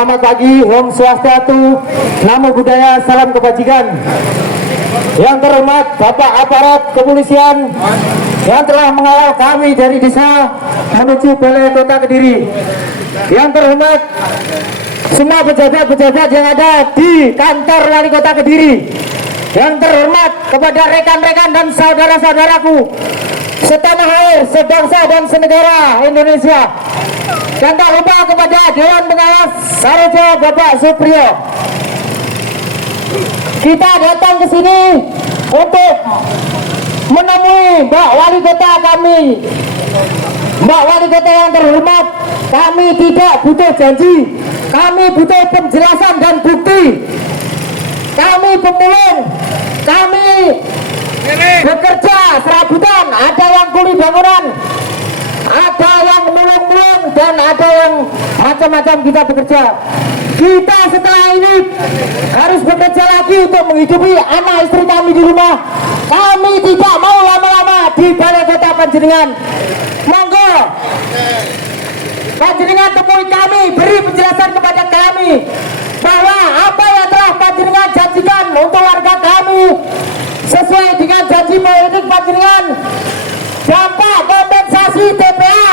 Selamat pagi, Om Swastiastu, Namo Buddhaya, salam kebajikan. Yang terhormat Bapak Aparat Kepolisian yang telah mengawal kami dari desa menuju Balai Kota Kediri. Yang terhormat semua pejabat-pejabat yang ada di kantor Wali Kota Kediri. Yang terhormat kepada rekan-rekan dan saudara-saudaraku setanah air, sebangsa dan senegara Indonesia. Dan tak lupa kepada Dewan Pengawas Saroja Bapak Supriyo. Kita datang ke sini untuk menemui Mbak Wali Kota kami. Mbak Wali Kota yang terhormat, kami tidak butuh janji, kami butuh penjelasan dan bukti. Kami pemulung, kami bekerja serabutan, ada yang kuli bangunan, ada yang mulung-mulung, dan ada yang macam-macam. Kita bekerja. Kita setelah ini harus bekerja lagi untuk menghidupi anak istri kami di rumah. Kami tidak mau lama-lama di Balai Kota Panjenengan. Monggo Panjenengan temui kami, beri penjelasan kepada kami bahwa apa yang telah Panjenengan janjikan untuk warga kami sesuai dengan janji politik Panjenengan. Dampak kompensasi TPA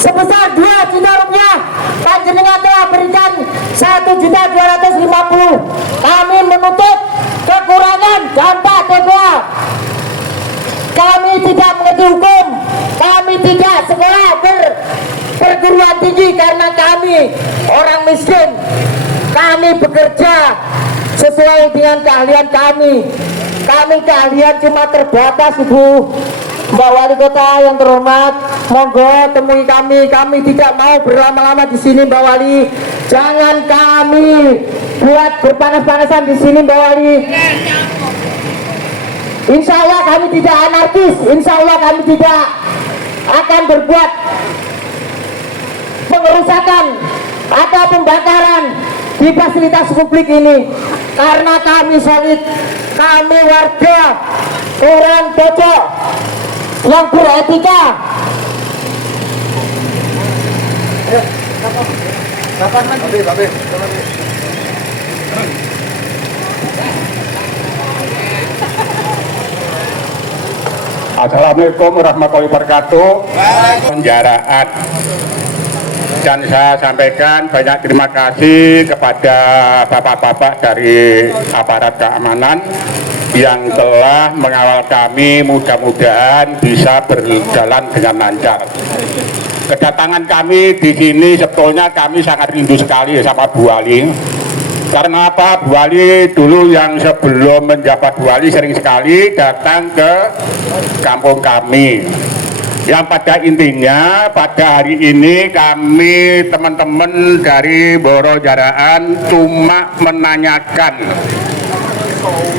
sebesar 2 juta rupiah Panjenengan telah berikan 1.250.000. Kami menuntut kekurangan dampak TPA. Kami tidak mengerti hukum, kami tidak sekolah perguruan tinggi karena kami orang miskin. Kami bekerja sesuai dengan keahlian kami. Kami keahlian cuma terbatas, Ibu. Mbak Wali Kota yang terhormat, monggo temui kami. Kami tidak mau berlama-lama di sini, Mbak Wali. Jangan kami buat berpanas-panasan di sini, Mbak Wali. Insya Allah kami tidak anarkis. Insya Allah kami tidak akan berbuat pengerusakan atau pembakaran di fasilitas publik ini. Karena kami solid, kami warga orang pojok yang beretika. Assalamualaikum warahmatullahi wabarakatuh. Penjaraan. Dan saya sampaikan banyak terima kasih kepada bapak-bapak dari aparat keamanan yang telah mengawal kami, mudah-mudahan bisa berjalan dengan lancar. Kedatangan kami di sini sebetulnya kami sangat rindu sekali sama Bu Wali. Karena apa? Bu Wali dulu yang sebelum menjabat Bu Wali sering sekali datang ke kampung kami. Yang pada intinya pada hari ini kami teman-teman dari Boro Jaraan cuma menanyakan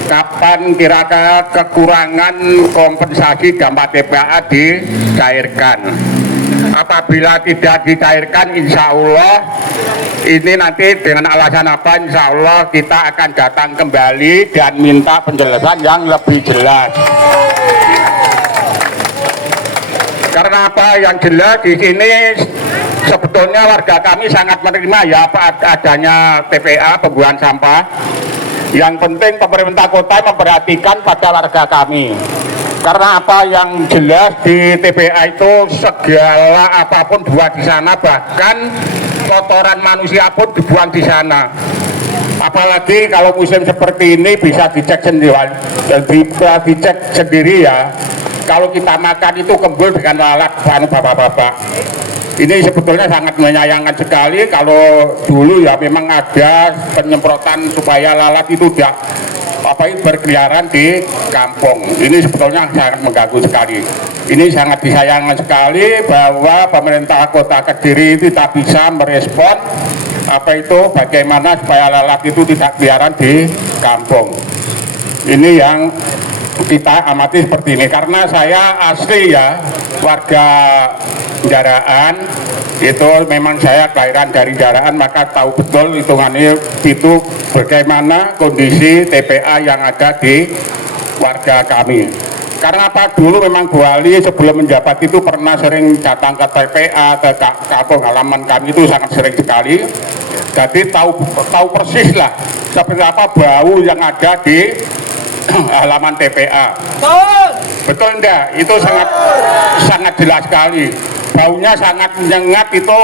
kapan kira-kira kekurangan kompensasi dampak TPA dicairkan. Apabila tidak dicairkan, insya Allah ini nanti dengan alasan apa, insya Allah kita akan datang kembali dan minta penjelasan yang lebih jelas. Karena apa yang jelas di sini sebetulnya warga kami sangat menerima ya adanya TPA, pembuangan sampah. Yang penting pemerintah kota memperhatikan pada warga kami. Karena apa yang jelas di TPA itu segala apapun buat di sana, bahkan kotoran manusia pun dibuang di sana. Apalagi kalau musim seperti ini bisa dicek sendiri ya. Kalau kita makan itu kembul dengan lalat, bapak-bapak. Ini sebetulnya sangat menyayangkan sekali. Kalau dulu ya memang ada penyemprotan supaya lalat itu tidak berkeliaran di kampung. Ini sebetulnya sangat mengganggu sekali. Ini sangat disayangkan sekali bahwa pemerintah Kota Kediri itu tak bisa merespon bagaimana supaya lalat itu tidak keliaran di kampung. Ini yang kita amati seperti ini. Karena saya asli ya warga Jaraan, itu memang saya kelahiran dari Jaraan, maka tahu betul hitungannya itu bagaimana kondisi TPA yang ada di warga kami. Karena apa, dulu memang Bu Ali sebelum menjabat itu pernah sering datang ke TPA, ke kampung halaman kami itu sangat sering sekali. Jadi tahu persis lah seperti apa bau yang ada di halaman TPA. Betul enggak? Itu sangat jelas sekali. Baunya sangat menyengat itu.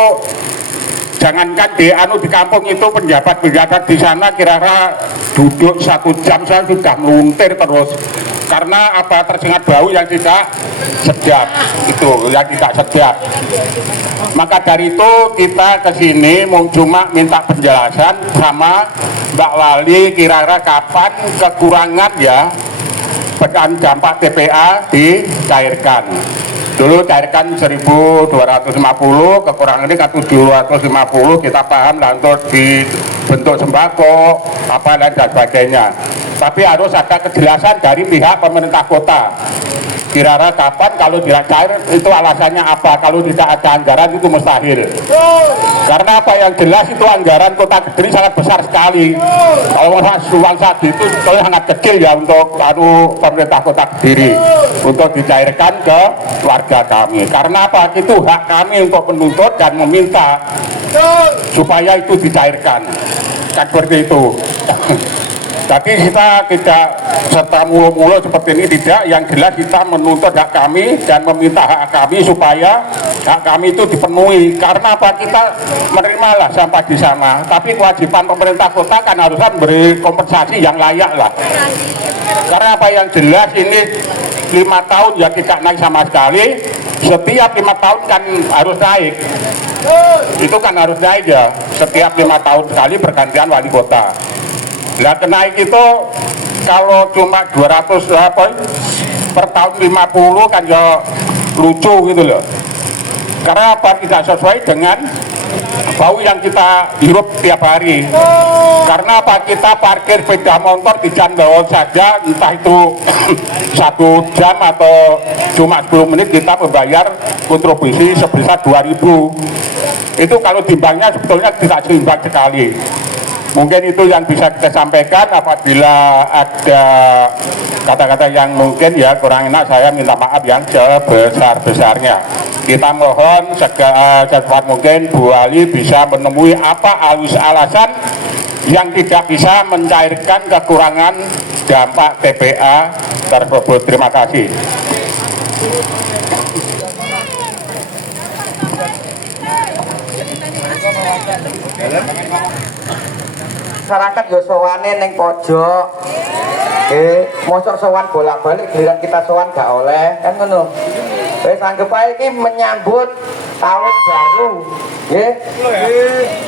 Jangankan di kampung itu penjabat di sana kira-kira duduk 1 jam saya sudah meluntir terus karena apa, tersengat bau yang tidak sedap, itu yang tidak sedap. Maka dari itu kita kesini mau cuma minta penjelasan sama Mbak Wali kira-kira kapan kekurangan ya dampak TPA dicairkan. Dulu cairkan 1.250, kekurangan ini kan 750, kita paham lah untuk dibentuk sembako, apa dan sebagainya. Tapi harus ada kejelasan dari pihak pemerintah kota. Kira-kira kapan, kalau tidak cair itu alasannya apa, kalau tidak ada anggaran itu mustahil. Karena apa, yang jelas itu anggaran kota Kediri sangat besar sekali. Kalau uang saat itu sangat kecil ya untuk pemerintah kota Kediri untuk dicairkan ke warga kami. Karena apa, itu hak kami untuk menuntut dan meminta supaya itu dicairkan, kan seperti itu. Tapi kita tidak serta mulu-mulu seperti ini, tidak. Yang jelas kita menuntut hak kami dan meminta hak kami supaya hak kami itu dipenuhi. Karena apa, kita menerimalah sampah di sana, tapi kewajiban pemerintah kota kan harusnya memberi kompensasi yang layak lah. Karena apa, yang jelas ini 5 tahun ya tidak naik sama sekali. Setiap 5 tahun kan harus naik. Itu kan harus naik ya. Setiap 5 tahun sekali pergantian wali kota. Nah, kenaik itu kalau cuma 200 per tahun 50 kan ya lucu gitu loh. Karena apa, tidak sesuai dengan bau yang kita hirup tiap hari. Karena apa, kita parkir sepeda motor di jalan bawah saja, entah itu 1 jam atau cuma 10 menit kita membayar kontribusi sebesar 2.000. Itu kalau timbangnya sebetulnya tidak seimbang sekali. Mungkin itu yang bisa kita sampaikan. Apabila ada kata-kata yang mungkin ya kurang enak, saya minta maaf yang sebesar-besarnya. Kita mohon secepat mungkin Bu Ali bisa menemui apa alasan yang tidak bisa mencairkan kekurangan dampak TPA tersebut. Terima kasih. Masyarakat yo sowane ning pojok. Mosok sowan bolak-balik, giliran kita sowan gak oleh, kan ngono. Wis anggap ae iki menyambut tahun baru, nggih.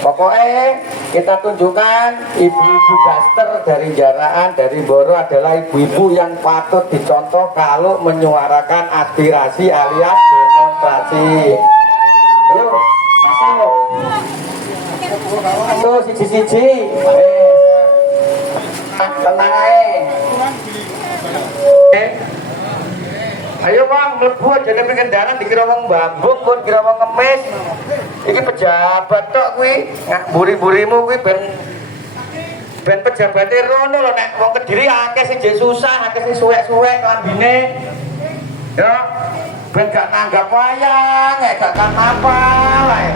Pokoknya kita tunjukkan ibu-ibu daster dari Jaraan, dari Boro adalah ibu-ibu yang patut dicontoh kalau menyuarakan aspirasi alias demonstrasi. Ayo, masuk. Tuh siji-siji. Tenang ae. Ayo Bang, mlebu aja nek kendaraan dikira wong bambuk, pun kira wong ngemis. Iki pejabat tok kuwi, ngaburi-burimu kuwi ben pejabate rono lho, nek wong Kediri akeh sing jek susah, akeh sing suwek-suwek lambine. Ya, ben gak nanggap wayang, gak kan apa wae.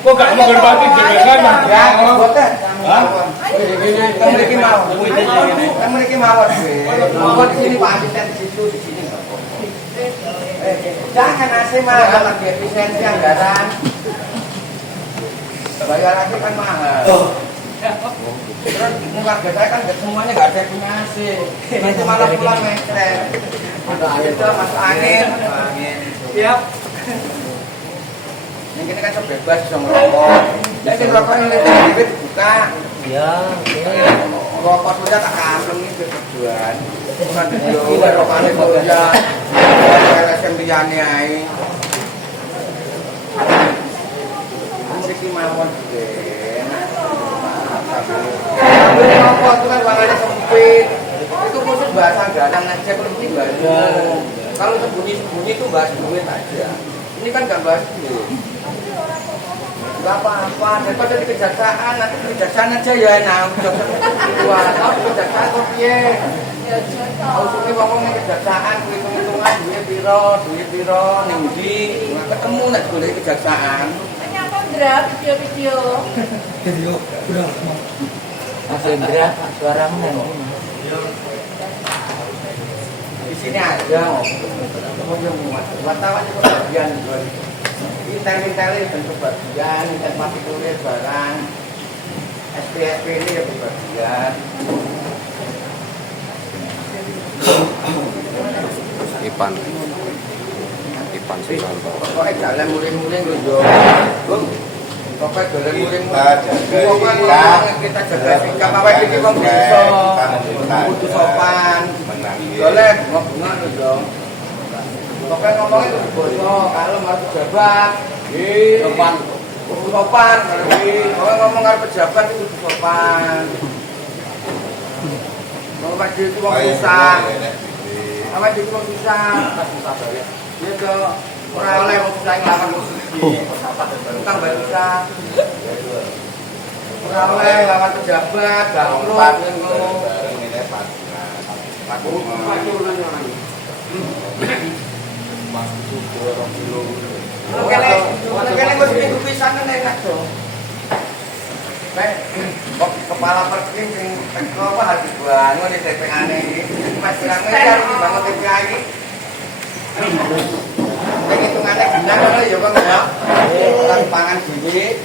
Kok gak mau berbagi jenengan Mas? Ya, mboten. Kan mriki mau. Kan mriki mawon. Kok di sini Pak Asisten di situ di sini. Jangan nasi mahal lagi efisiensi anggaran. Bayar lagi kan mahal. Terus warga saya kan semuanya nggak ada yang punya AC. Nanti malah pulang mencret. Itu masuk angin. Siap. Yang ini kan bebas bisa ngerokok. Jadi ngerokok ini buka. Iya. rokok sudah tak kasem iki berjuan. Bukan yo rokokane Korea. LSM liyane ae. Iki mawon Den. Rokok itu kan ruangannya sempit. Itu khusus bahasa gadang aja kalau ini banyak. Kalau sembunyi-sembunyi itu bahas duit aja. Ini kan nggak bahas duit. Nggak apa-apa, daripada di kejaksaan, nanti di kejaksaan aja ya, nah, kalau di kejaksaan kok piye? Kalau suki ngomongnya kejaksaan, hitung-hitungan, duit piro, ning-ndi, nggak ketemu nek golek kejaksaan. Hanya apa Indra, video-video. Mas Indra, suaramu nanti. Di sini aja, wartawan itu bagian intel-intel bentuk bagian, intel partikuler barang, SP ini ya bagian. Ipan Susanto. Pokoknya jalan muling-muling lho yo. Pokoknya jalan muling-muling. Pokoknya kita jaga sikap apa iki wong desa. Kudu sopan. Boleh ngomong lho. Pokoknya ngomongnya itu boso, kalau mau pejabat, sopan. Sopan, kalau ngomong harus pejabat itu sopan. Mau maju itu mau susah. Apa itu mau susah? Dia ke orang oleh mau susah yang lama tukang susah. Orang oleh lawan pejabat, bangkrut, Kene wis minggu pisan enak dong. Kepala perkim sing teko apa harus bangun di TPA-ne iki. Mas Rame harus dibangun TPA iki. Hitungannya benar kalau ya Bang ya. Orang pangan dhewe.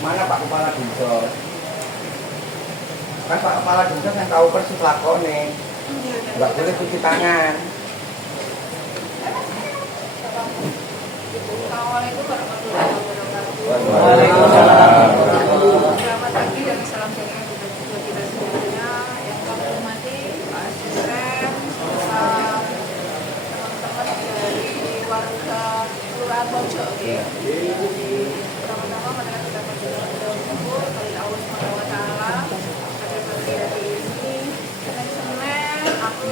Mana Pak Kepala Desa? Kan Pak Kepala Desa yang tahu persis lakone. Enggak boleh cuci tangan. Assalamualaikum warahmatullahi wabarakatuh. Waalaikumsalam. Selamat pagi dan salam sejahtera untuk kita semuanya. Yang kami hormati Pak Asisten, teman-teman dari warga Kelurahan Pojok. Pertama-tama marilah kita berdoa kepada Allah Subhanahu wa taala pada pagi hari ini. Senin aku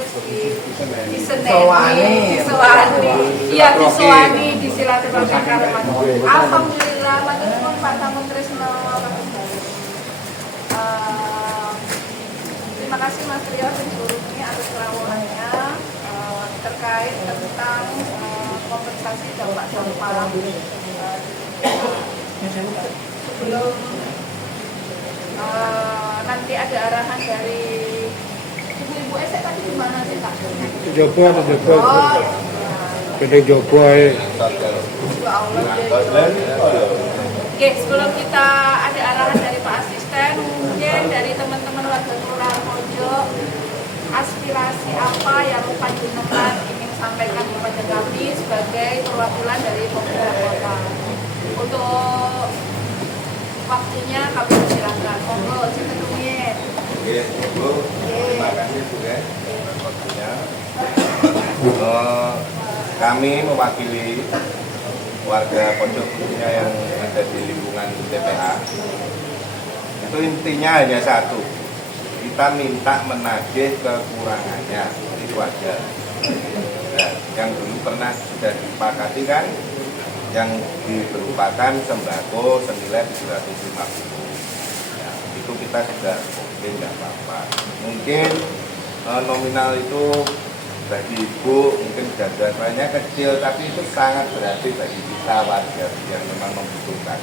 disewani di silaturahmi Karaman. Alhamdulillah matur nuwun Pak Tamun Tresno. Terima kasih Mas Rio dan seluruhnya atas kerawanannya terkait tentang kompensasi dampak gempa. Sebelum nanti ada arahan dari ibu-ibu saya tadi di mana sih Kak? Jopo atau Jopo? Oh, Gede Jopo ya. ya Allah. Oke, sebelum kita ada arahan dari Pak Asisten, mungkin dari teman-teman warga Kelurahan Pojok, aspirasi apa yang panjenengan ingin sampaikan kepada kami sebagai perwakilan dari pemerintah kota? Untuk waktunya kami persilakan. Monggo, kita tungguin. Terima kasih juga waktunya. Kami mewakili warga Pojok khususnya yang ada di lingkungan TPA. Itu intinya hanya satu, kita minta menagih kekurangannya, itu aja. Nah, yang dulu pernah sudah disepakati kan, yang berupakan sembako senilai 750. Ya, itu kita sudah mungkin nggak apa-apa. Mungkin nominal itu bagi ibu mungkin jajanannya kecil, tapi itu sangat berarti bagi kita warga yang memang membutuhkan.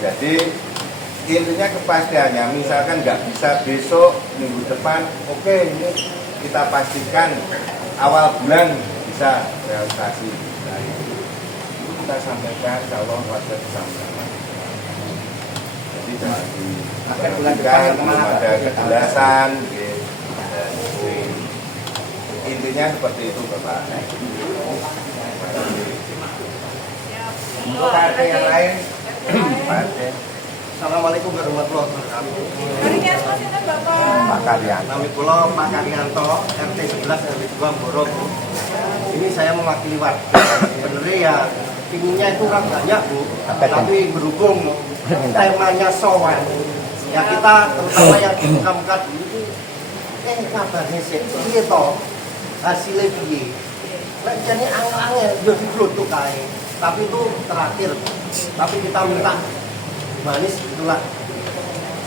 Jadi intinya kepastiannya, misalkan nggak bisa besok, minggu depan, oke, ini kita pastikan awal bulan bisa realisasi. Nah, itu kita sampaikan, insya Allah warga bersama-sama. Jadi jangan belum ada kejelasan. intinya seperti itu Bapak. Untuk Pak RT yang lain, Pak RT. Assalamualaikum warahmatullahi wabarakatuh. Pak Karyanto. Nama kula Pak Karyanto, RT 11 RW 2 Borok. Ini saya mewakili warga. Sebenarnya ya pinginnya itu orang banyak Bu, tapi berhubung temanya sowan. Ya kita terutama yang di muka-muka dulu itu kabarnya sih, piye toh hasilnya piye. Lek jane angel-angel yo diblotok kae. Tapi itu terakhir. Tapi kita minta manis itulah.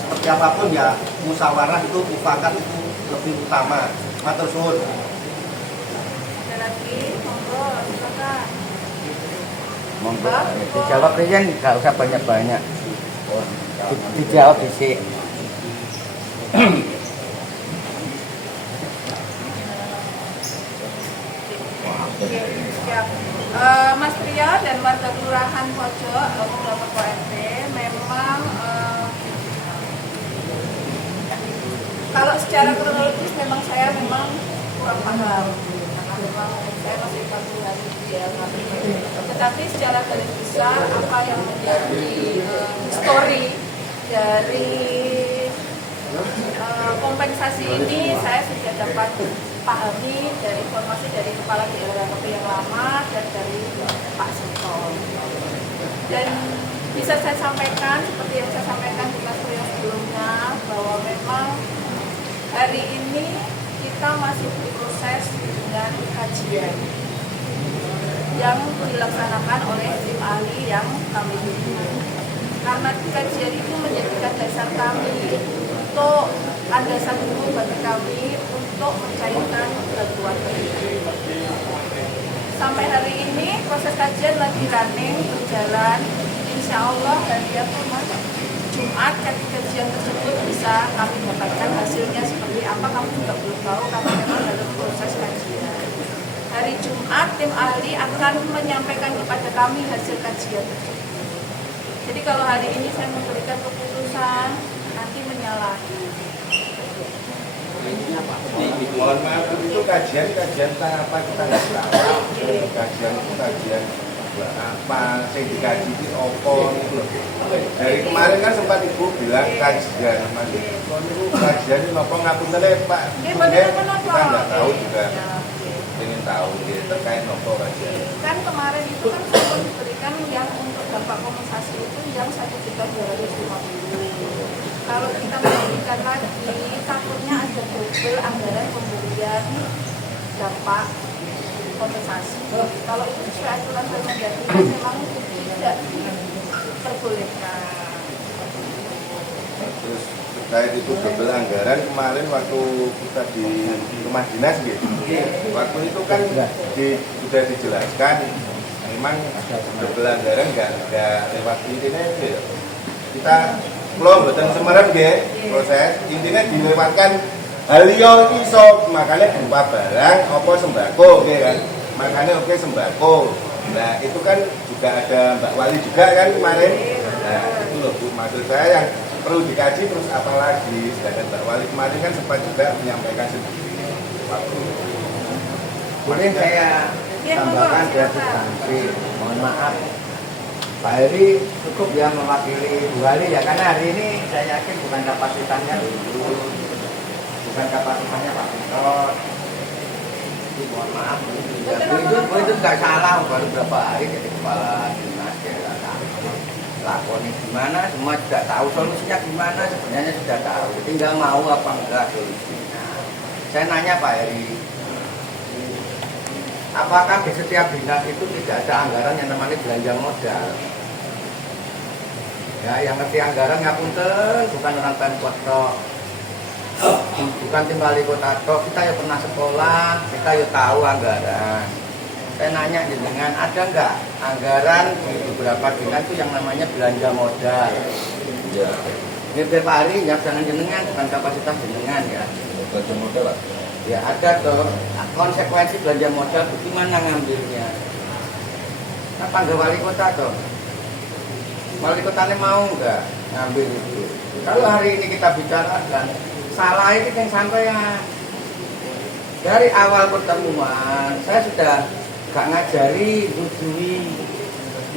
Seperti apapun ya musyawarah itu mufakat itu lebih utama. Matur suwun. Ada lagi, monggo, silakan. Monggo, dijawab aja nggak usah banyak-banyak. Dijawab sih. Oke, siap. Mas Trio dan warga Kelurahan Pojok, beberapa KRT memang kalau secara kronologis memang saya kurang paham. Memang saya masih evaluasi ya, tetapi secara garis besar apa yang menjadi histori dari kompensasi ini saya sudah dapat pahami dari informasi dari kepala daerah KP yang lama dan dari Pak Sito. Dan bisa saya sampaikan seperti yang saya sampaikan di Mas Trio sebelumnya bahwa memang hari ini kita masih berproses dengan kajian yang dilaksanakan oleh tim ahli yang kami pilih. Karena kajian itu menjadikan dasar kami untuk landasan hukum bagi kami untuk mencairkan bantuan. Sampai hari ini proses kajian lagi running, berjalan. Insya Allah hari Jumat kajian tersebut bisa kami dapatkan hasilnya seperti apa, kami juga belum tahu karena memang dalam proses kajian. Hari Jumat tim ahli akan menyampaikan kepada kami hasil kajian tersebut. Jadi kalau hari ini saya memberikan keputusan, nanti menyalahi. Mohon maaf itu kajian tentang apa kita nggak tahu. Kajian itu kajian apa yang dikaji itu opo itu. Dari kemarin kan sempat ibu bilang kajian, masih itu kajian ini apa ngapunten Pak. Kita nggak tahu juga. Ingin tahu dia terkait nopo kajian. Kan kemarin itu kan saya diberikan yang untuk dampak kompensasi itu yang 1.250.000. Kalau kita memberikan lagi, takutnya ada double anggaran pemberian dampak kompensasi. Kalau itu sesuai aturan Permendagri memang tidak diperbolehkan. Terus terkait itu double anggaran kemarin waktu kita di rumah dinas gitu. Waktu itu kan sudah dijelaskan memang double anggaran nggak lewat intinya gitu. Kita kalau buatan Semarang proses intinya dilewatkan halio iso makanya berupa barang apa sembako kan makanya sembako. Nah itu kan juga ada Mbak Wali juga kan kemarin. Nah itu loh Bu, maksud saya yang perlu dikaji terus apa lagi, sedangkan Mbak Wali kemarin kan sempat juga menyampaikan sendiri waktu. Mungkin saya tambahkan dari substansi. Mohon maaf Pak Heri cukup ya mewakili Bu Wali ya, karena hari ini saya yakin bukan kapasitasnya dulu, bukan kapasitasnya Pak Sito. Mohon maaf, itu nggak salah, baru berapa hari jadi kepala dinas ya, lakonnya gimana, semua sudah tahu solusinya gimana, sebenarnya sudah tahu, tinggal mau apa enggak solusinya. Saya nanya Pak Heri, apakah di setiap dinas itu tidak ada anggaran yang namanya belanja modal? Ya, yang ngerti anggaran ngapunten, bukan orang Pemkot tok, bukan tim wali kota tok. Kita ya pernah sekolah, kita ya tahu anggaran. Saya nanya jenengan, ada nggak anggaran di beberapa dinas itu yang namanya belanja modal? Ya. Ini Pak Hari, jangan jenengan, bukan kapasitas jenengan ya. Belanja modal lah. Ya ada toh, konsekuensi belanja modal bagaimana ngambilnya? Kenapa nggak wali kota toh? Wali kotanya mau nggak ngambil itu? Kalau hari ini kita bicarakan, salah ini yang sampai ya. Dari awal pertemuan saya sudah gak ngajari rujui.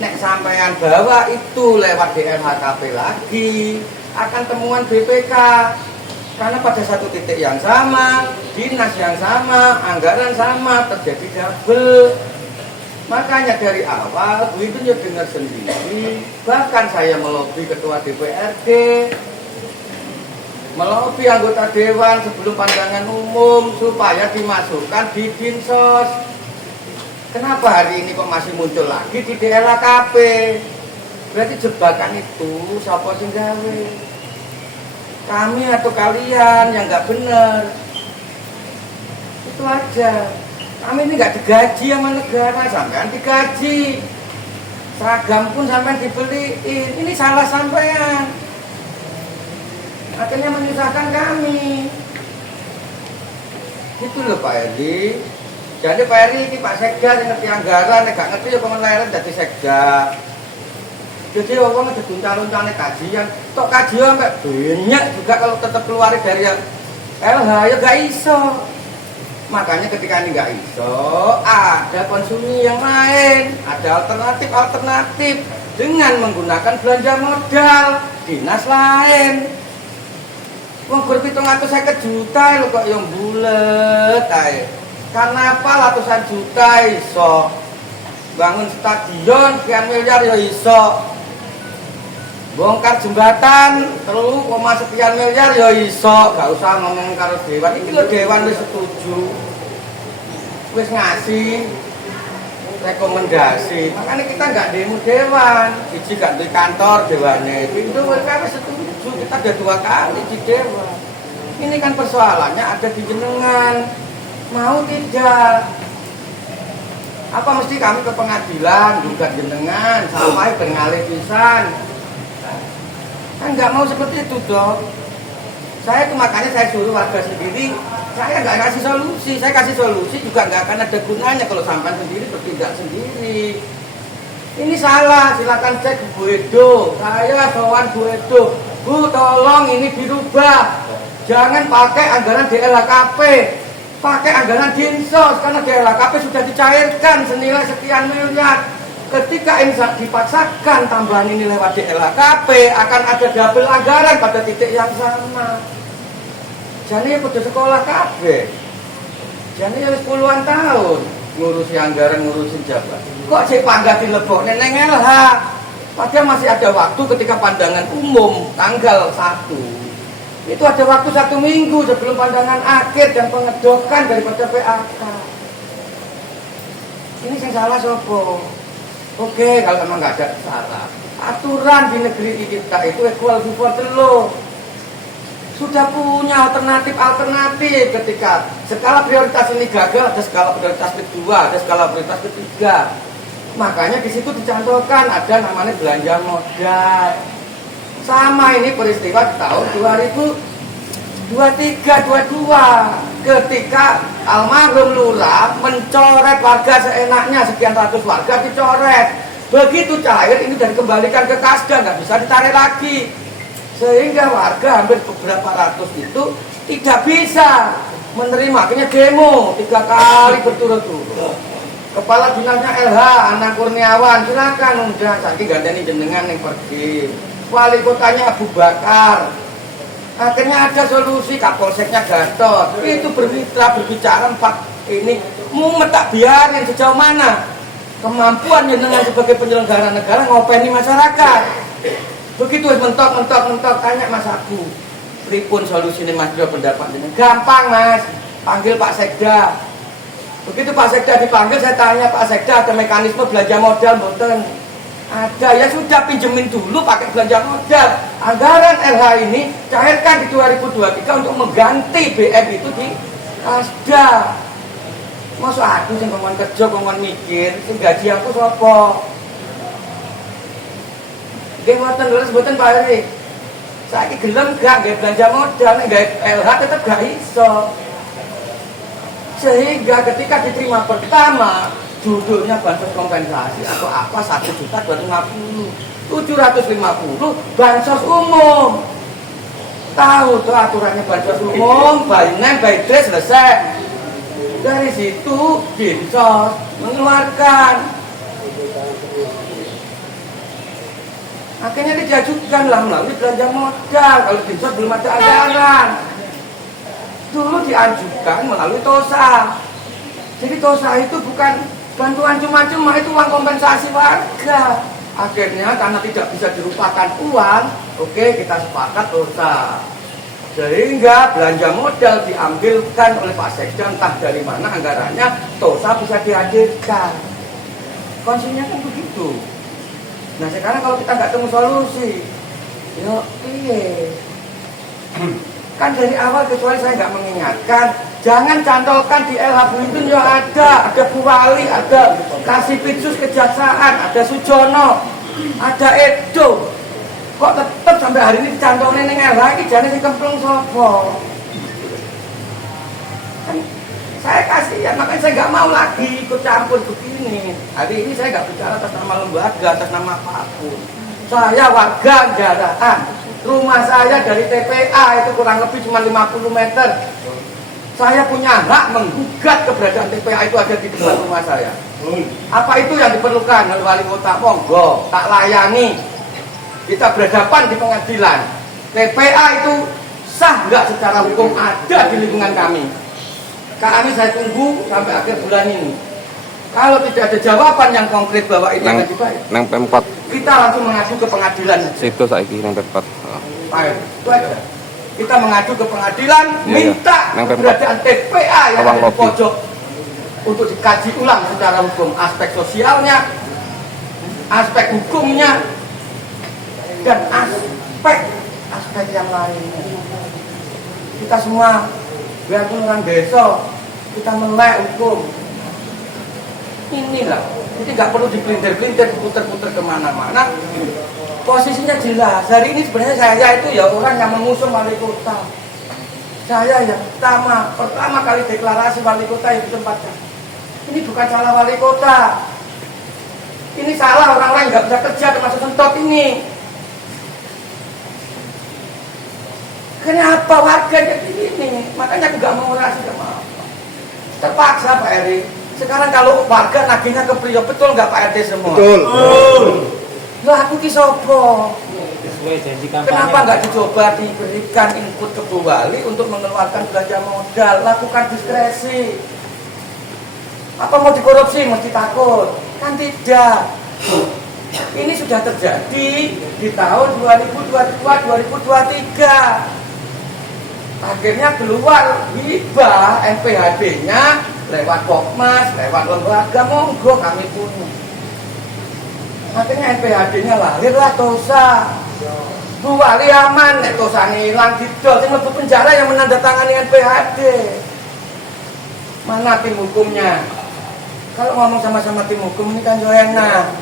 Nek sampean bawa itu lewat DLHKP lagi akan temuan BPK. Karena pada satu titik yang sama, dinas yang sama, anggaran sama, terjadi double. Makanya dari awal, Bu itu ya dengar sendiri. Bahkan saya melobi ketua DPRD, melobi anggota dewan sebelum pandangan umum supaya dimasukkan di Dinsos. Kenapa hari ini kok masih muncul lagi di DLHKP? Berarti jebakan itu siapa sing gawe? Kami atau kalian yang nggak benar. Itu aja. Kami ini nggak digaji sama negara, sampean digaji. Seragam pun sampean dibeliin. Ini salah sampean. Akhirnya menyusahkan kami. Gitu loh Pak Edi. Jadi Pak Edi ini Pak Sekda yang ngerti anggaran, nggak ngerti ya pengelolaan jadi Sekda. Jadi orang ada guncang-guncangnya kajian, tok kajian sampai banyak juga kalau tetap keluar dari yang LH ya gak iso. Makanya ketika ini gak iso, ada konsumsi yang lain, ada alternatif dengan menggunakan belanja modal dinas lain. Wong berpitung atau 50 juta lho kok yang bulet ae. Karena apa ratusan juta iso bangun stadion sekian miliar ya iso. Bongkar jembatan 3, sekian miliar ya iso, gak usah ngomong karo dewan. Iki lho dewan wis setuju. Wis ngasih rekomendasi. Makanya kita nggak demo dewan. Siji gak di kantor dewannya. Itu mereka wis setuju. Kita ada 2 kali di dewan. Ini kan persoalannya ada di jenengan. Mau tidak? Apa mesti kami ke pengadilan gugat jenengan sampai bengalih pisan? Kan nggak mau seperti itu dong. Saya itu makanya saya suruh warga sendiri. Saya nggak kasih solusi. Saya kasih solusi juga nggak akan ada gunanya kalau sampai sendiri bertindak sendiri. Ini salah. Silakan cek Bu Edo. Saya sowan Bu Edo. Bu tolong ini dirubah. Jangan pakai anggaran DLHKP. Pakai anggaran Dinsos karena DLHKP sudah dicairkan senilai sekian miliar. Ketika ini dipaksakan tambahan ini lewat DLHKP akan ada double anggaran pada titik yang sama. Jadi ya kudu sekolah kabeh. Jadi ya puluhan tahun ngurusi anggaran, ngurusin jabat. Kok cek panggah dilebokne neng LH? Padahal masih ada waktu ketika pandangan umum tanggal 1. Itu ada waktu 1 minggu sebelum pandangan akhir dan pengedokan daripada PAK. Ini yang salah sopo. Oke, kalau memang nggak ada salah. Aturan di negeri kita itu equal before the law. Sudah punya alternatif ketika skala prioritas ini gagal, ada skala prioritas kedua, ada skala prioritas ketiga. Makanya di situ dicantumkan ada namanya belanja modal. Sama ini peristiwa di tahun 2023-22 ketika almarhum lurah mencoret warga seenaknya, sekian ratus warga dicoret. Begitu cair ini dan dikembalikan ke Kasda, nggak bisa ditarik lagi, sehingga warga hampir beberapa ratus itu tidak bisa menerima. Akhirnya demo 3 kali berturut-turut. Kepala dinasnya LH Anak Kurniawan silakan udah saking gandani jenengan yang pergi. Wali kotanya Abu Bakar. Akhirnya ada solusi, Kapolseknya Gatot. Itu bermitra, berbicara 4 ini. Mau tak biarin sejauh mana kemampuan jenengan sebagai penyelenggara negara ngopeni masyarakat. Begitu mentok, tanya Mas Abu. Pripun solusi ini Mas Bro pendapat jenengan? Gampang Mas, panggil Pak Sekda. Begitu Pak Sekda dipanggil, saya tanya Pak Sekda ada mekanisme belanja modal mboten? Ada, ya sudah pinjemin dulu pakai belanja modal. Anggaran LH ini cairkan di 2023 untuk mengganti BM itu di Kasda. Masuk aku sing kongkon kerja, kongkon mikir, sing gaji aku sapa? Nggih mboten lurus mboten Pak Heri. Saiki gelem gak nggih belanja modal nek gawe LH tetep gak iso. Sehingga ketika diterima pertama judulnya bansos kompensasi atau apa 1.250.000, 750 bansos umum. Tahu tuh aturannya bansos umum, by name by dress selesai. Dari situ Dinsos mengeluarkan. Akhirnya diajukan lah melalui belanja modal. Kalau Dinsos belum ada anggaran. Dulu diajukan melalui TOSA. Jadi TOSA itu bukan bantuan cuma-cuma, itu uang kompensasi warga. Akhirnya karena tidak bisa dirupakan uang, oke, kita sepakat TOSA. Sehingga belanja modal diambilkan oleh Pak Sekda, entah dari mana anggarannya, TOSA bisa dihadirkan. Konsepnya kan begitu. Nah sekarang kalau kita nggak temu solusi, yo iya. Kan dari awal kecuali saya nggak mengingatkan, jangan cantolkan di LH Buintun ya ada Bu Wali, ada Kasipitsus Kejaksaan, ada Sujono, ada Edo. Kok tetap sampai hari ini dicantolin ning LH iki jane sing kemplung sapa? Kan saya kasihan, makanya saya nggak mau lagi ikut campur begini. Hari ini saya nggak bicara atas nama lembaga, atas nama apapun. Saya warga negaraan. Rumah saya dari TPA itu kurang lebih cuma 50 meter. Saya punya hak menggugat keberadaan TPA itu ada di depan rumah saya. Apa itu yang diperlukan oleh wali kota? Monggo, tak layani. Kita berhadapan di pengadilan. TPA itu sah nggak secara hukum ada di lingkungan kami. Kami saya tunggu sampai akhir bulan ini. Kalau tidak ada jawaban yang konkret bahwa ini akan dibayar, nang Pemkot kita langsung mengadu ke pengadilan. situ saiki nang Pemkot. Baik, itu aja. Kita mengadu ke pengadilan, minta keberadaan TPA yang ada di pojok untuk dikaji ulang secara hukum, aspek sosialnya, aspek hukumnya, dan aspek yang lainnya. Kita semua biarpun orang desa, kita melek hukum. Inilah, jadi nggak perlu dipelintir-pelintir, puter-puter kemana-mana. Posisinya jelas. Hari ini sebenarnya saya itu ya orang yang mengusung wali kota. Saya yang pertama kali deklarasi wali kota yang ditempatkan. Ini bukan salah wali kota. Ini salah orang-orang yang nggak bisa kerja termasuk Sentot ini. Kenapa warga kayak gini? Makanya aku nggak mau orasi, nggak mau. Terpaksa Pak Eri. Sekarang kalau warga nagihnya ke Priok, betul nggak Pak RT semua? Betul. Lah aku ki sopo? Kenapa nggak dicoba diberikan input ke Bu Wali untuk mengeluarkan belanja modal? Lakukan diskresi. Apa mau dikorupsi? Mesti takut? Kan tidak. Ini sudah terjadi di tahun 2022-2023. Akhirnya keluar hibah NPHD-nya lewat Pokmas, lewat lembaga, monggo kami punya. Akhirnya NPHD-nya lahirlah TOSA. Bu Wali aman, nek TOSA hilang didol, sing mlebu penjara yang menandatangani NPHD. Mana tim hukumnya? Kalau ngomong sama-sama tim hukum ini kan enak.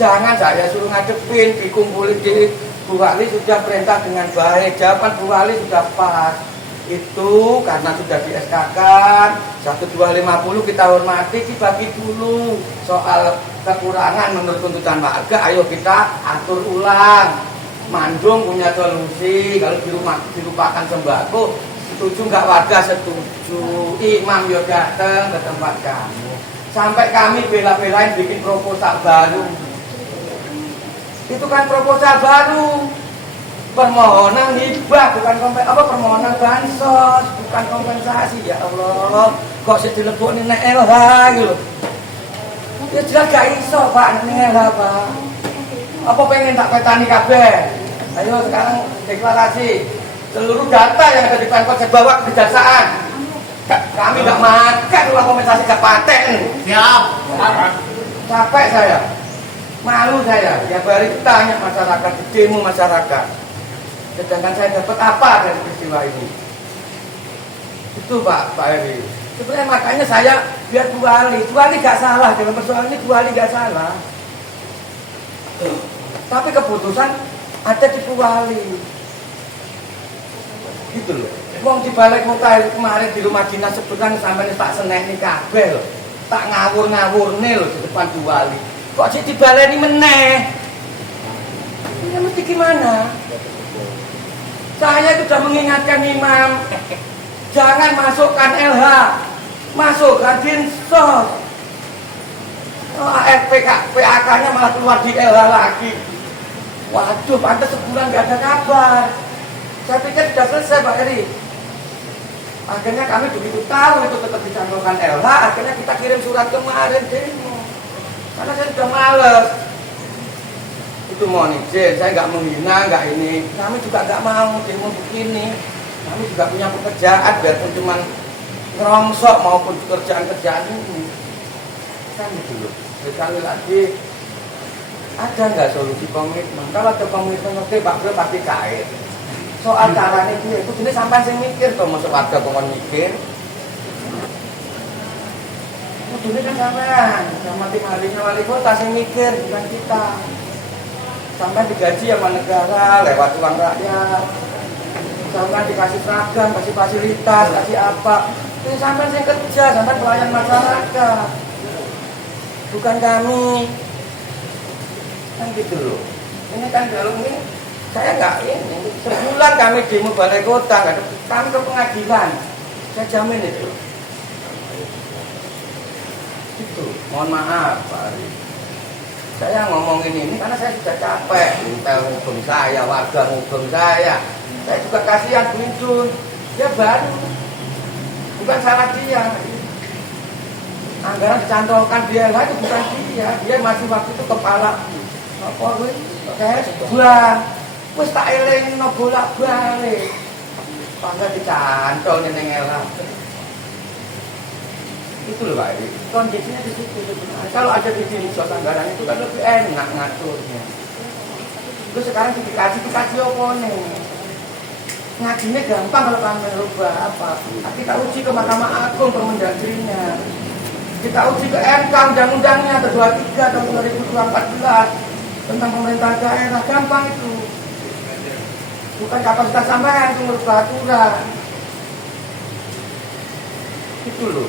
Jangan saya suruh ngadepin, dikumpulin di Bu Wali sudah perintah dengan baik, jawaban Bu Wali sudah pas. Itu karena sudah di SK-kan 1250 kita hormati, dibagi dulu soal kekurangan menurut tuntutan warga, ayo kita atur ulang. Mandung punya solusi, kalau dilupakan sembako, setuju nggak warga? Setuju. Imam yo datang ke tempat kamu, sampai kami bela-belain bikin proposal baru. Itu kan proposal baru, permohonan hibah, bukan permohonan bansos, bukan kompensasi. Ya Allah, kok sih dilebokne nek LH gitu. Ya jelas gak iso Pak nek LH Pak. Apa pengen tak petani kabeh? Ayo sekarang deklarasi seluruh data yang ada di Pemkot saya bawa ke kejaksaan. Kami gak makan uang kompensasi, gak paten. Siap. Capek saya. Malu saya, ya bari tanya masyarakat, di demo masyarakat. Sedangkan saya dapat apa dari peristiwa ini? Itu Pak Eri. Sebenarnya makanya saya biar Bu Wali gak salah dalam persoalan ini, Bu Wali gak salah. Tapi keputusan ada di Bu Wali. Gitu loh. Wong di balik kota kemarin di rumah dinas sebenarnya sampai tak seneni kabeh loh. Tak ngawur-ngawurne loh di depan Bu Wali. Kok sih dibaleni meneh? Ini mesti gimana? Saya sudah mengingatkan Imam, Jangan masukkan LH, masukkan dinsos. PAK-nya malah keluar di LH lagi. Waduh, pantas sebulan nggak ada kabar. Saya pikir sudah selesai Pak Eri. Akhirnya kami begitu tahu itu tetap dicantumkan LH, akhirnya kita kirim surat kemarin demo. Karena saya sudah males. Itu mohon izin, saya nggak menghina, nggak ini. Kami juga nggak mau demo begini. Kami juga punya pekerjaan, biarpun cuma ngerongsok maupun kerjaan-kerjaan ini. Kan gitu loh. Sekali lagi, ada nggak solusi komitmen? Kalau ada komitmen, oke Pak Bro pasti kait. Soal caranya dia itu ini sampai saya mikir tuh masuk warga pengen mikir. Ini kan sampean sama tim ahlinya wali kota saya mikir bukan kita. Sampai digaji sama negara lewat uang rakyat. Sampai dikasih seragam, kasih fasilitas, kasih apa. Ini sampai saya kerja, sampai pelayan masyarakat. Bukan kami. Kan gitu loh. Ini kan kalau ini saya nggak ini, sebulan kami demo balai kota, kami ke pengadilan, saya jamin itu. Itu, mohon maaf Pak Ari. Saya ngomongin ini karena saya sudah capek, intel ngubung saya, warga ngubung saya. Saya juga kasihan Bintun, dia baru, bukan salah dia. Anggaran dicantolkan dia lah itu bukan dia masih waktu itu kepala apa saya sebulan. Wes tak eling no bolak-balik. Pangga dicantol ning elang. Itu loh Pak, kondisinya di situ sebenarnya. Kalau ada di sini anggaran itu kan lebih enak ngaturnya. Terus sekarang dikasih apa nih? Ngajinya gampang kalau kami merubah apa. Kita uji ke Mahkamah Agung Permendagrinya. Kita uji ke MK undang-undangnya ke 23 tahun 2014 tentang pemerintah daerah, gampang itu. Bukan kapasitas sampean itu merubah aturan. Itu loh.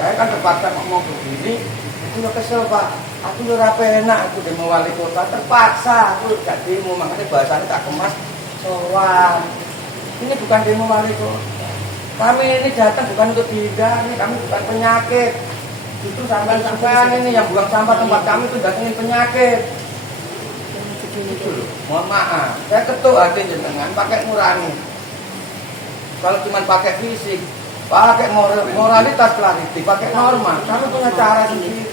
Saya kan terpaksa ngomong begini, aku udah kesel Pak. Aku udah enak, aku demo wali kota terpaksa. Aku gak demo, makanya bahasanya tak kemas. Soal ini bukan demo wali kota. Kami ini datang bukan untuk dihindari, kami bukan penyakit. Itu sampean ini yang buang sampah tempat kami itu datengin penyakit. Itu loh. Mohon maaf, saya ketua hati jenengan pakai nurani. Kalau cuma pakai fisik, pakai moralitas clarity, pakai norma, kami punya cara sendiri.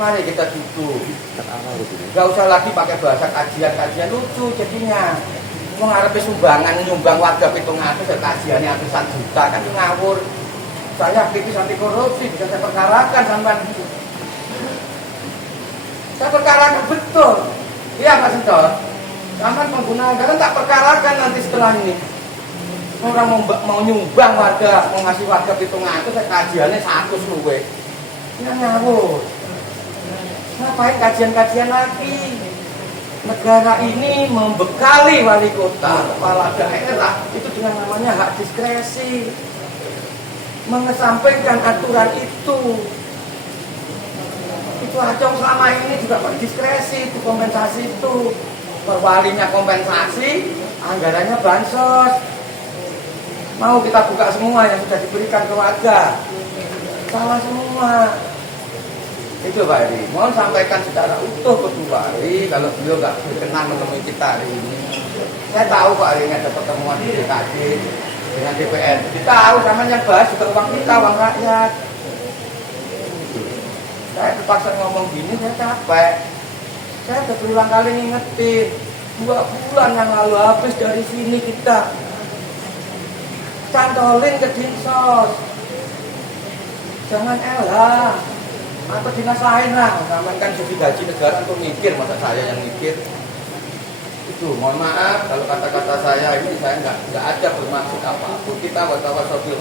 Mari kita duduk. Gak usah lagi pakai bahasa kajian-kajian lucu jadinya. Mengharapkan sumbangan nyumbang warga Pitungan itu kajiannya ratusan juta kan itu ngawur. Saya aktivis anti korupsi bisa saya perkarakan sampai. Saya perkarakan betul. Iya Pak Sentor, sampai pengguna anggaran tak perkarakan nanti setelah ini. Orang mau nyumbang warga, mau ngasih warga Pitungan itu saya kajiannya 100 luwe. Ini ngawur. Ngapain kajian-kajian lagi? Negara ini membekali wali kota, kepala daerah itu dengan namanya hak diskresi. Mengesampingkan aturan itu Acong selama ini juga berdiskresi, itu kompensasi itu perwalinya kompensasi, anggarannya bansos. Mau kita buka semua yang sudah diberikan ke warga, salah semua. Itu Pak Eri, mohon sampaikan secara utuh ke Pak Eri kalau beliau nggak berkenan menemui kita hari ini. Saya tahu Pak Eri ada pertemuan di DKD dengan DPR. Kita tahu sama yang bahas juga uang kita, uang rakyat. Saya terpaksa ngomong gini, saya capek. Saya udah berulang kali ngingetin. 2 bulan yang lalu habis dari sini kita cantolin ke Dinsos. Jangan LH atau dinas lain lah. Namanya kan sudah gaji negara untuk mikir, masa saya yang mikir. Itu mohon maaf kalau kata-kata saya ini saya nggak ada bermaksud apapun. Kita watawasobil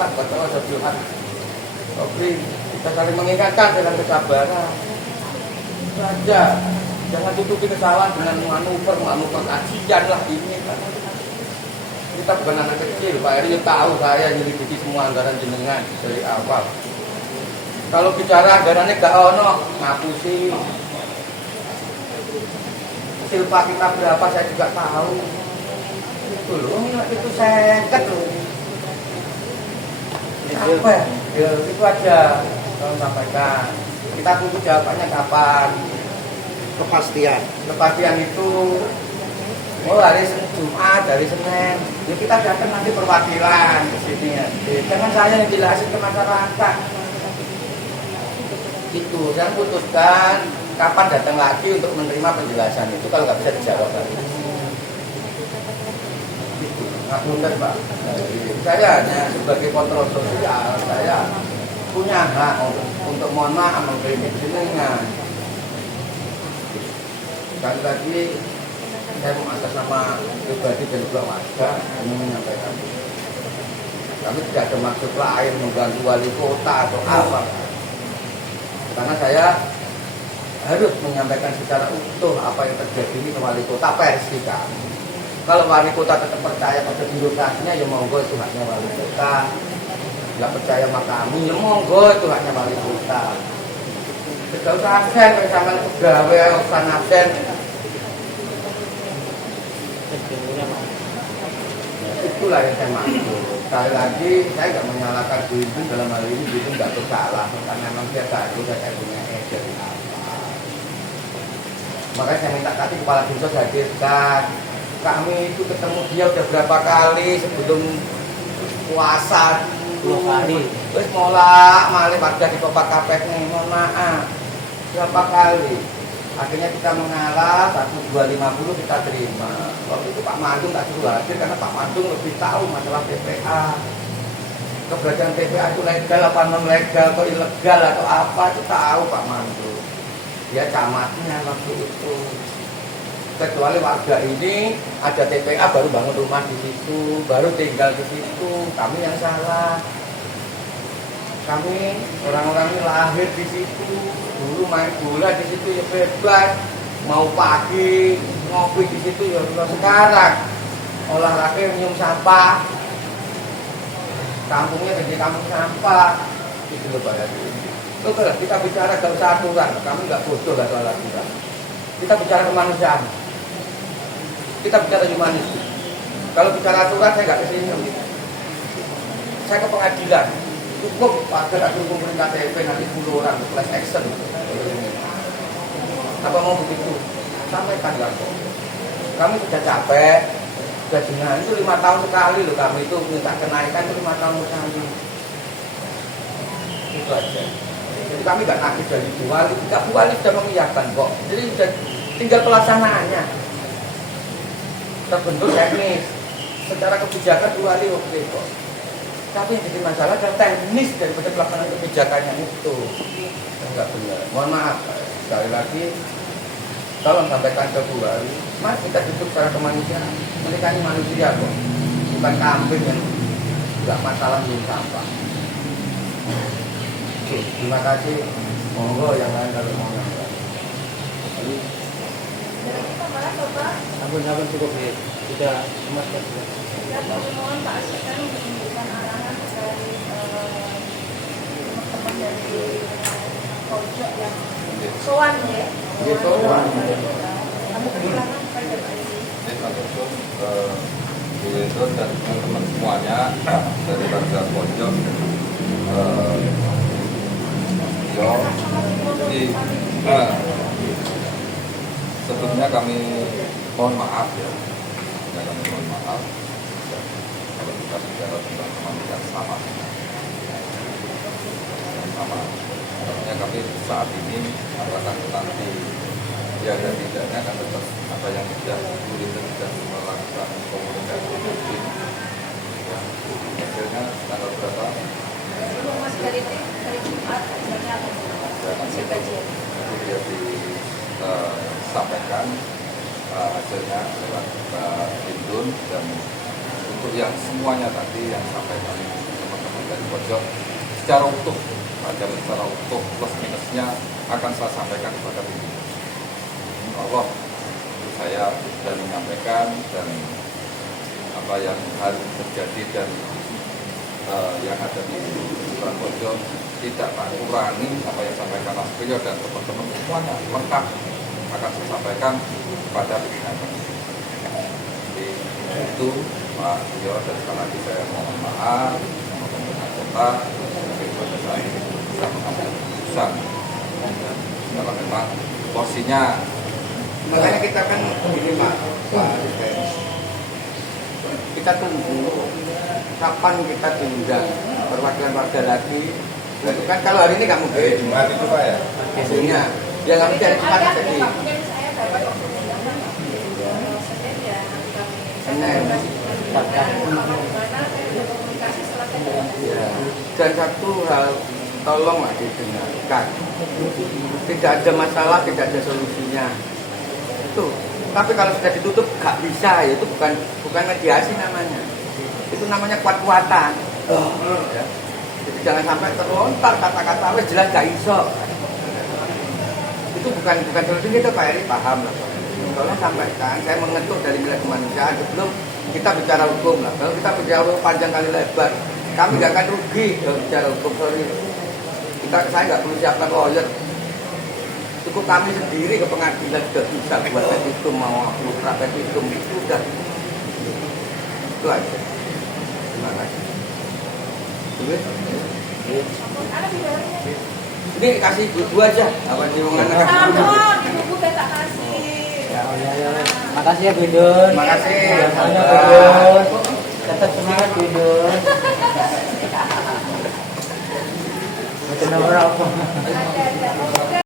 haq. Tapi kita saling mengingatkan dengan kesabaran saja. Jangan tutupi kesalahan dengan manuver kajian lah ini kan. Kita bukan anak kecil, Pak Eri tahu saya nyelidiki semua anggaran jenengan dari awal. Kalau bicara anggarannya gak ono, ngapusi. Silpa kita berapa saya juga tahu. Itu loh, itu seket loh. Apa ya? Itu aja kalau sampaikan. Kita tunggu jawabannya kapan. Kepastian itu hari Jumat, hari Senin. Ya kita datang nanti perwakilan ke sini ya. Jangan saya yang jelasin ke masyarakat. Itu yang putuskan kapan datang lagi untuk menerima penjelasan itu kalau nggak bisa dijawab lagi. Itu nggak mudah Pak. Saya hanya sebagai kontrol sosial, saya punya hak untuk mohon maaf mengkritik jenengan. Sekali lagi saya atas nama pribadi dan juga warga ingin menyampaikan kami tidak ada maksud lain mengganggu wali kota atau apa, karena saya harus menyampaikan secara utuh apa yang terjadi ini ke wali kota versi kami. Kalau wali kota tetap percaya pada birokrasinya ya monggo, itu haknya wali kota. Nggak percaya sama kami ya monggo, itu haknya wali kota. Tidak usah absen, sama pegawai usah absen. Itulah yang saya maksud. Sekali lagi saya nggak menyalahkan Bu Indun dalam hal ini. Bu Indun nggak bersalah karena memang dia tahu saya punya dari apa. Makanya saya minta tadi kepala desa hadirkan. Kami itu ketemu dia udah berapa kali sebelum puasa 2 kali. Terus malih warga di Kopak Kapek nih, mohon maaf. Berapa kali? Akhirnya kita mengalah 1250 kita terima. Waktu itu Pak Mandung tak suruh hadir karena Pak Mandung lebih tahu masalah TPA. Keberadaan TPA itu legal apa non legal atau ilegal atau apa itu tahu Pak Mandung. Dia camatnya waktu itu. Kecuali warga ini ada TPA baru bangun rumah di situ, baru tinggal di situ. Kami yang salah. Kami orang-orang ini lahir di situ, dulu main bola di situ ya bebas, mau pagi ngopi di situ ya sekarang olahraga nyium sampah, kampungnya jadi kampung sampah, itu loh Pak Yadi. Oke, kita bicara gak usah aturan, kami nggak bodoh gak soal aturan. Kita bicara kemanusiaan, kita bicara humanis. Kalau bicara aturan saya nggak kesini, saya ke pengadilan. Cukup agar aku kumpulin KTP nanti 10 orang class action. Apa mau begitu? Sampaikan lah kok. Kami sudah capek, gajinya itu 5 tahun sekali loh. Kami itu minta kenaikan itu 5 tahun sekali. Itu aja. Jadi kami nggak nagih dari Bu Wali sudah mengiyakan kok. Jadi sudah tinggal pelaksanaannya. Terbentuk teknis. Secara kebijakan Bu Wali oke kok. Tapi yang jadi masalah adalah teknis daripada pelaksanaan kebijakannya itu enggak benar. Mohon maaf sekali lagi, tolong sampaikan ke Bu Wali, mari kita duduk secara kemanusiaan. Mereka ini manusia kok, bukan kambing yang enggak masalah di sampah. Terima kasih. Monggo yang lain kalau mau nambah. Ampun cukup ya. Sudah emas kan. Ya, mohon Pak Asisten memberikan arahan dari teman-teman dari pojok yang sowan ya. Sowan. Kamu kesilakan pada Pak Bu dan teman-teman semuanya dari warga pojok. Jadi sebelumnya kami mohon maaf ya. Kami mohon maaf kalau kita bicara tentang kemanusiaan sama. Artinya kami saat ini apakah nanti ya dan tidaknya akan tetap apa yang sudah sudah melakukan komunikasi rutin. Ya, hasilnya tanggal berapa? masih dari Jumat hasilnya hasil kajian. Nanti disampaikan hasilnya lewat Pak Indun, dan untuk yang semuanya tadi yang sampaikan teman-teman dari pojok secara utuh, pelajaran secara utuh plus minusnya akan saya sampaikan kepada Indun. Allah saya sudah menyampaikan dan apa yang harus terjadi dan yang ada di Kelurahan Pojok tidak tak kurangi apa yang disampaikan Mas Priyo dan teman-teman semuanya lengkap akan saya sampaikan kepada pimpinan. Jadi itu Pak Priyo, dan sekali lagi saya mohon maaf. apa selesai keputusan kalau memang porsinya. Makanya kita kan ini Pak, kita tunggu kapan kita diundang perwakilan warga lagi. Itu kan kalau hari ini nggak mungkin. Jumat itu Pak ya? Hasilnya dia nggak mungkin hari Jumat jadi. Mungkin saya dapat undangan Senin ya nanti kami. Senin. Bagaimana saya sudah komunikasi setelah saya. Ya. Dan satu hal tolonglah didengarkan. Tidak ada masalah, tidak ada solusinya. Itu. Tapi kalau sudah ditutup nggak bisa, ya itu bukan mediasi namanya. Itu namanya kuat-kuatan. Ya. Jadi jangan sampai terlontar kata-kata wes jelas gak iso. Itu bukan solusi, itu Pak Eri paham lah. Tolong sampaikan, saya mengetuk dari nilai kemanusiaan sebelum kita bicara hukum lah. Kalau kita bicara hukum panjang kali lebar, kami nggak akan rugi kalau bicara hukum. Sorry. Saya nggak perlu siapkan lawyer. Cukup kami sendiri ke pengadilan sudah bisa buat petitum, mau approve petitum itu sudah. Itu aja. Terima kasih. Ini kasih dua aja. Apa sih mau ngomong? Sama, ibu udah tak kasih. Ya. Makasih ya Bindun. Terima kasih. Sama Bindun. Tetap semangat Bindun. Betul-betul apa?